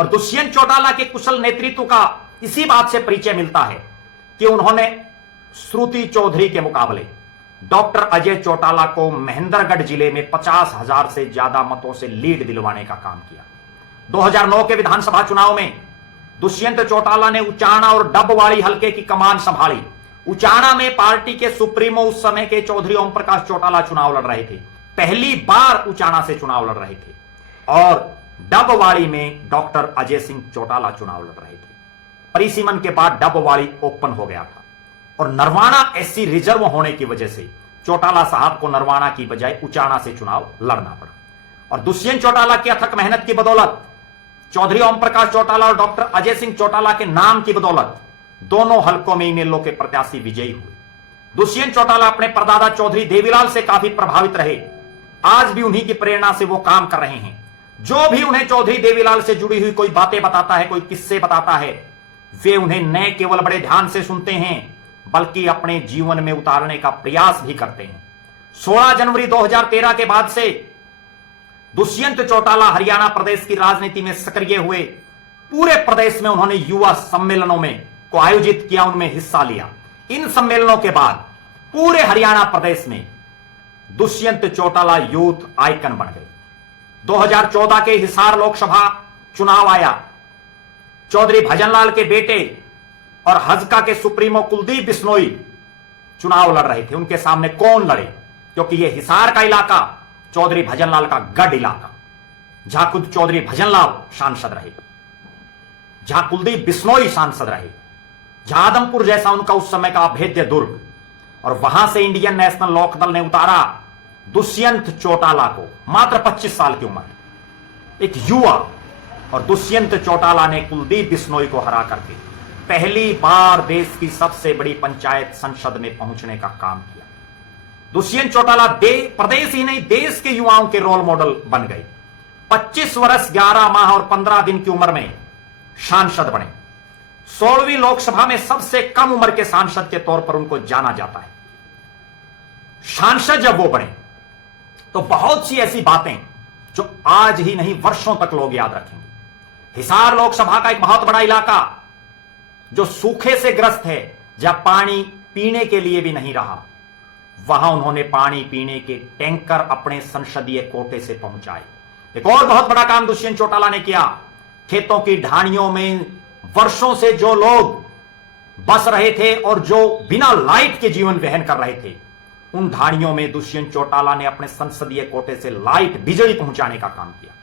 और दुष्यंत चौटाला के कुशल नेतृत्व का इसी बात से परिचय मिलता है कि उन्होंने श्रुति चौधरी के मुकाबले डॉक्टर अजय चौटाला को महेंद्रगढ़ जिले में 50,000 से ज्यादा मतों से लीड दिलवाने का काम किया। 2009 के विधानसभा चुनाव में दुष्यंत चौटाला ने उचाना और डबवाड़ी हलके की कमान संभाली। उचाना में पार्टी के सुप्रीमो उस समय के चौधरी ओम प्रकाश चौटाला चुनाव लड़ रहे थे, पहली बार उचाना से चुनाव लड़ रहे थे, और डबवाड़ी में डॉक्टर अजय सिंह चौटाला चुनाव लड़ रहे थे। परिसीमन के बाद डबवाड़ी ओपन हो गया था और नरवाना एससी रिजर्व होने की वजह से चौटाला साहब को नरवाना की बजाय उचाना से चुनाव लड़ना पड़ा। और दुष्यंत चौटाला की अथक मेहनत की बदौलत, चौधरी ओम प्रकाश चौटाला और डॉक्टर अजय सिंह चौटाला के नाम की बदौलत दोनों हलकों में इनेलो के प्रत्याशी विजयी हुए। दुष्यंत चौटाला अपने परदादा चौधरी देवीलाल से काफी प्रभावित रहे। आज भी उन्हीं की प्रेरणा से वो काम कर रहे हैं। जो भी उन्हें चौधरी देवीलाल से जुड़ी हुई कोई बातें बताता है, कोई किस्से बताता है, वे उन्हें न केवल बड़े ध्यान से सुनते हैं बल्कि अपने जीवन में उतारने का प्रयास भी करते हैं। 16 जनवरी 2013 के बाद से दुष्यंत चौटाला हरियाणा प्रदेश की राजनीति में सक्रिय हुए। पूरे प्रदेश में उन्होंने युवा सम्मेलनों में को आयोजित किया, उनमें हिस्सा लिया। इन सम्मेलनों के बाद पूरे हरियाणा प्रदेश में दुष्यंत चौटाला यूथ आइकन बन गए। 2014 के हिसार लोकसभा चुनाव आया। चौधरी भजनलाल के बेटे और हजका के सुप्रीमो कुलदीप बिश्नोई चुनाव लड़ रहे थे। उनके सामने कौन लड़े, क्योंकि यह हिसार का इलाका चौधरी भजनलाल का गढ़ इलाका, जहां खुद चौधरी भजनलाल सांसद रहे, जहां कुलदीप बिश्नोई सांसद रहे, जहां आदमपुर जैसा उनका उस समय का अभेद्य दुर्ग, और वहां से इंडियन नेशनल लोकदल ने उतारा दुष्यंत चौटाला को, मात्र 25 साल की उम्र, एक युवा। और दुष्यंत चौटाला ने कुलदीप बिश्नोई को हरा करके पहली बार देश की सबसे बड़ी पंचायत संसद में पहुंचने का काम किया। दुष्यंत चौटाला प्रदेश ही नहीं देश के युवाओं के रोल मॉडल बन गए। 25 वर्ष 11 माह और 15 दिन की उम्र में सांसद बने। 16वीं लोकसभा में सबसे कम उम्र के सांसद के तौर पर उनको जाना जाता है। सांसद जब वो बने तो बहुत सी ऐसी बातें जो आज ही नहीं वर्षों तक लोग याद रखेंगे। हिसार लोकसभा का एक बहुत बड़ा इलाका जो सूखे से ग्रस्त है, जहां पानी पीने के लिए भी नहीं रहा, वहां उन्होंने पानी पीने के टैंकर अपने संसदीय कोटे से पहुंचाए। एक और बहुत बड़ा काम दुष्यंत चौटाला ने किया। खेतों की ढाणियों में वर्षों से जो लोग बस रहे थे और जो बिना लाइट के जीवन वहन कर रहे थे, उन ढाणियों में दुष्यंत चौटाला ने अपने संसदीय कोटे से लाइट, बिजली पहुंचाने का काम किया।